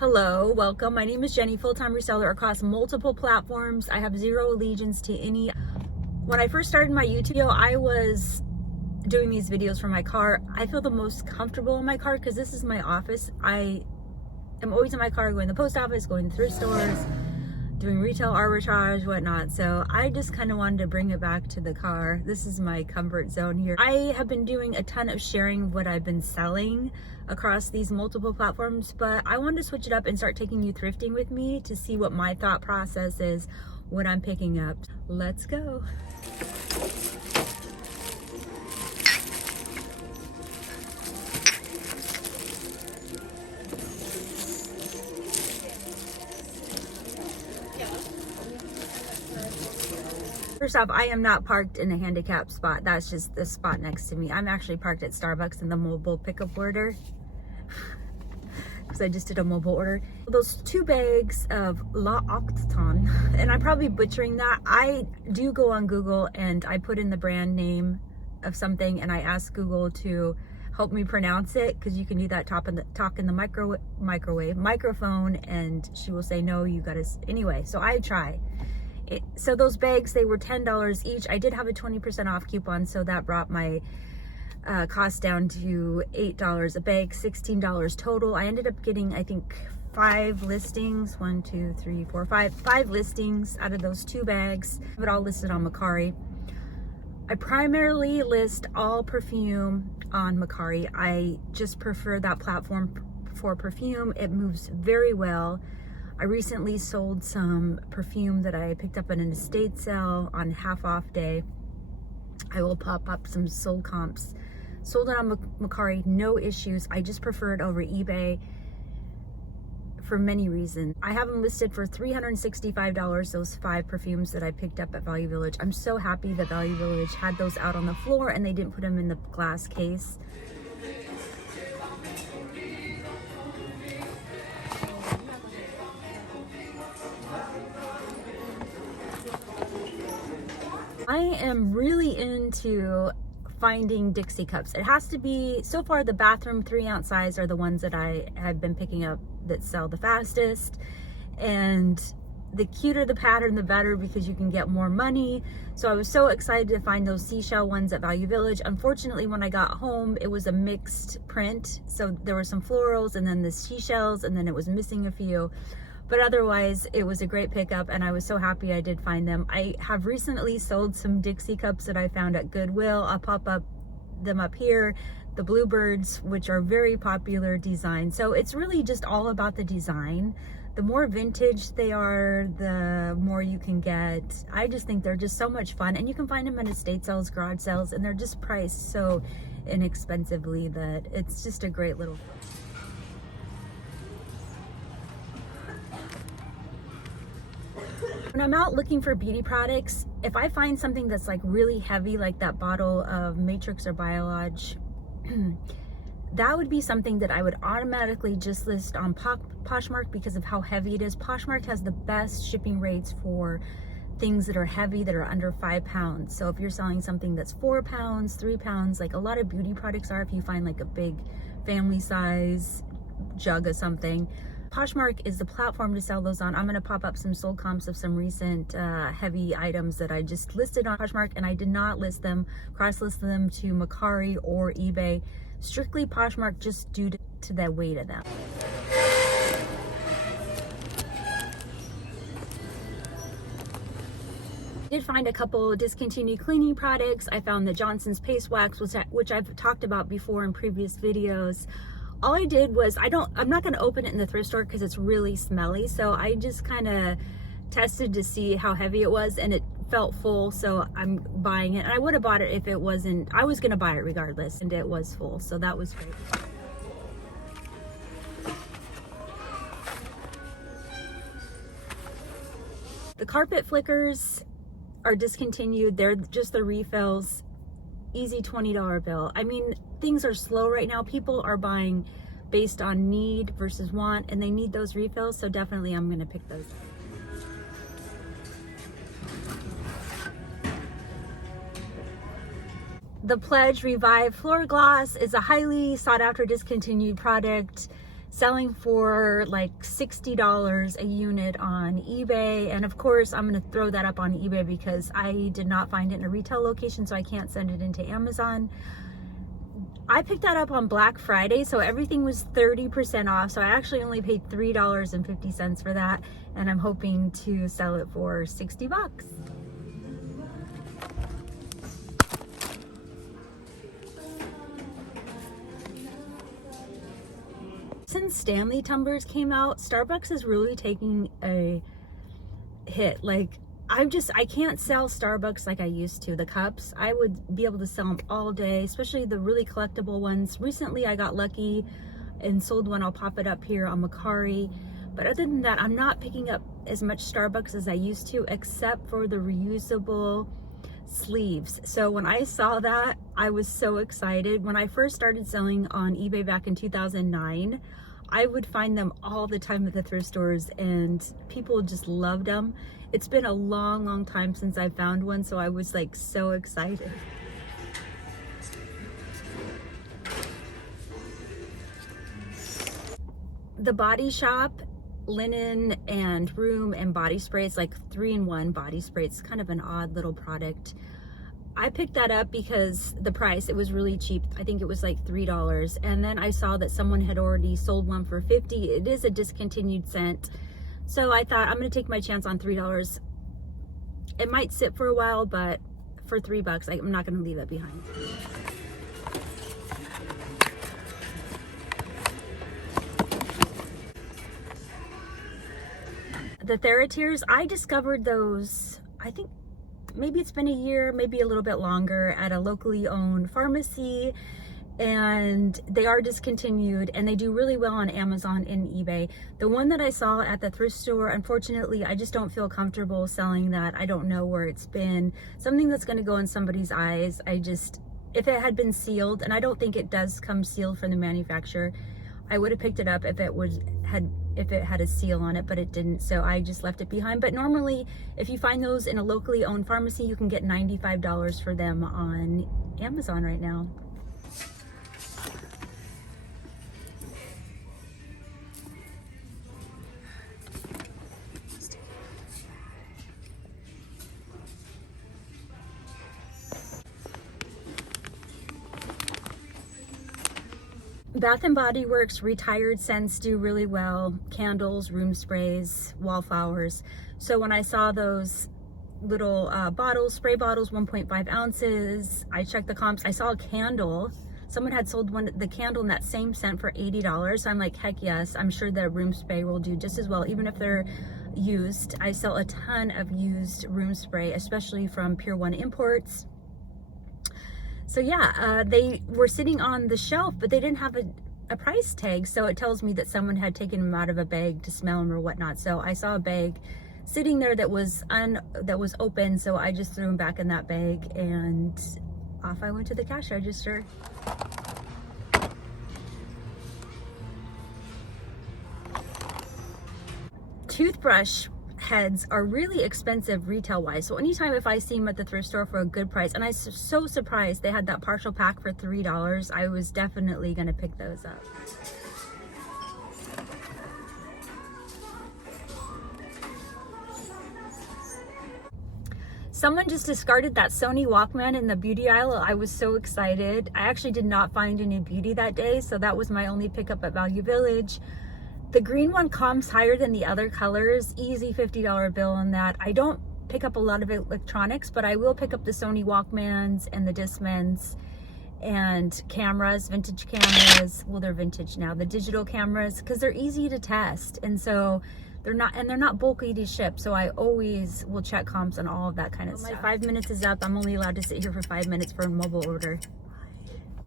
Hello, welcome. My name is Jenny, full-time reseller across multiple platforms. I have zero allegiance to any. When I first started my YouTube, I was doing these videos from my car. I feel the most comfortable in my car because this is my office. I am always in my car, going to the post office, going to thrift stores, doing retail arbitrage, whatnot. So I just kind of wanted to bring it back to the car. This is my comfort zone here. I have been doing a ton of sharing what I've been selling across these multiple platforms, but I wanted to switch it up and start taking you thrifting with me to see what my thought process is when I'm picking up. Let's go. First off, I am not parked in a handicap spot. That's just the spot next to me. I'm actually parked at Starbucks in the mobile pickup order because I just did a mobile order. Those 2 bags of La Octaton, and I'm probably butchering that. I do go on Google and I put in the brand name of something and I ask Google to help me pronounce it, because you can do that talk in the microphone, and she will say, no, you gotta, anyway, so I try. So those bags, they were $10 each. I did have a 20% off coupon, so that brought my cost down to $8 a bag, $16 total. I ended up getting, I think, 5 listings. 1, 2, 3, 4, 5 listings out of those 2 bags. I have it all listed on Mercari. I primarily list all perfume on Mercari. I just prefer that platform for perfume. It moves very well. I recently sold some perfume that I picked up at an estate sale on half off day. I will pop up some sold comps. Sold it on Mercari, no issues. I just prefer it over eBay for many reasons. I have them listed for $365, those 5 perfumes that I picked up at Value Village. I'm so happy that Value Village had those out on the floor and they didn't put them in the glass case. I am really into finding Dixie Cups. It has to be, so far the bathroom 3-ounce size are the ones that I have been picking up that sell the fastest. And the cuter the pattern, the better, because you can get more money. So I was so excited to find those seashell ones at Value Village. Unfortunately, when I got home, it was a mixed print. So there were some florals and then the seashells, and then it was missing a few. But otherwise, it was a great pickup, and I was so happy I did find them. I have recently sold some Dixie Cups that I found at Goodwill. I'll pop them up here. The Bluebirds, which are very popular design. So it's really just all about the design. The more vintage they are, the more you can get. I just think they're just so much fun, and you can find them at estate sales, garage sales, and they're just priced so inexpensively that it's just a great little... When I'm out looking for beauty products, if I find something that's like really heavy, like that bottle of Matrix or Biolage, that would be something that I would automatically just list on Poshmark because of how heavy it is. Poshmark has the best shipping rates for things that are heavy, that are under 5 pounds. So if you're selling something that's 4 pounds, 3 pounds, like a lot of beauty products are, if you find like a big family size jug of something, Poshmark is the platform to sell those on. I'm going to pop up some sold comps of some recent heavy items that I just listed on Poshmark, and I did not list them, cross-list them to Mercari or eBay. Strictly Poshmark, just due to the weight of them. I did find a couple discontinued cleaning products. I found the Johnson's Paste Wax, which I've talked about before in previous videos. All I did was, I'm not going to open it in the thrift store because it's really smelly. So I just kind of tested to see how heavy it was, and it felt full. So I'm buying it, and I would have bought it if it wasn't. I was going to buy it regardless, and it was full. So that was great. The carpet flickers are discontinued. They're just the refills. Easy $20 bill. I mean, things are slow right now. People are buying based on need versus want, and they need those refills, so definitely I'm going to pick those up. The Pledge Revive Floor Gloss is a highly sought after discontinued product. selling for like $60 a unit on eBay. And of course, I'm going to throw that up on eBay because I did not find it in a retail location, so I can't send it into Amazon. I picked that up on Black Friday, so everything was 30% off. So I actually only paid $3.50 for that, and I'm hoping to sell it for 60 bucks. Since Stanley tumblers came out, Starbucks is really taking a hit. Like, I can't sell Starbucks like I used to. The cups, I would be able to sell them all day, especially the really collectible ones. Recently, I got lucky and sold one. I'll pop it up here on Macari. But other than that, I'm not picking up as much Starbucks as I used to, except for the reusable sleeves. So when I saw that, I was so excited. When I first started selling on eBay back in 2009, I would find them all the time at the thrift stores, and people just loved them. It's been a long time since I found one, so I was like so excited. The Body Shop linen and room and body sprays, like 3-in-1 body spray. It's kind of an odd little product. I picked that up because the price, it was really cheap. I think it was like $3. And then I saw that someone had already sold one for $50. It is a discontinued scent. So I thought, I'm gonna take my chance on $3. It might sit for a while, but for $3, I'm not gonna leave it behind. The Theratiers, I discovered those, I think maybe it's been a year, maybe a little bit longer, at a locally owned pharmacy, and they are discontinued, and they do really well on Amazon and eBay. The one that I saw at the thrift store, unfortunately, I just don't feel comfortable selling that. I don't know where it's been. Something that's going to go in somebody's eyes. If it had been sealed, and I don't think it does come sealed from the manufacturer, I would have picked it up if it had a seal on it, but it didn't, so I just left it behind. But normally, if you find those in a locally owned pharmacy, you can get $95 for them on Amazon right now. Bath and Body Works retired scents do really well. Candles, room sprays, wallflowers. So when I saw those little bottles, spray bottles, 1.5 ounces, I checked the comps. I saw a candle. Someone had sold the candle in that same scent for $80. So I'm like, heck yes, I'm sure the room spray will do just as well, even if they're used. I sell a ton of used room spray, especially from Pure One Imports. So yeah, they were sitting on the shelf, but they didn't have a price tag. So it tells me that someone had taken them out of a bag to smell them or whatnot. So I saw a bag sitting there that was open. So I just threw them back in that bag, and off I went to the cash register. Toothbrush heads are really expensive retail wise, so anytime if I see them at the thrift store for a good price, and I was so surprised they had that partial pack for $3, I was definitely gonna pick those up. Someone just discarded that Sony Walkman in the beauty aisle. I was so excited. I actually did not find any beauty that day, so that was my only pickup at Value Village. The green one comps higher than the other colors. Easy $50 bill on that. I don't pick up a lot of electronics, but I will pick up the Sony Walkmans and the Discmans and cameras, vintage cameras. Well, they're vintage now. The digital cameras, because they're easy to test, and so they're not bulky to ship. So I always will check comps on all of that kind of stuff. My 5 minutes is up. I'm only allowed to sit here for 5 minutes for a mobile order.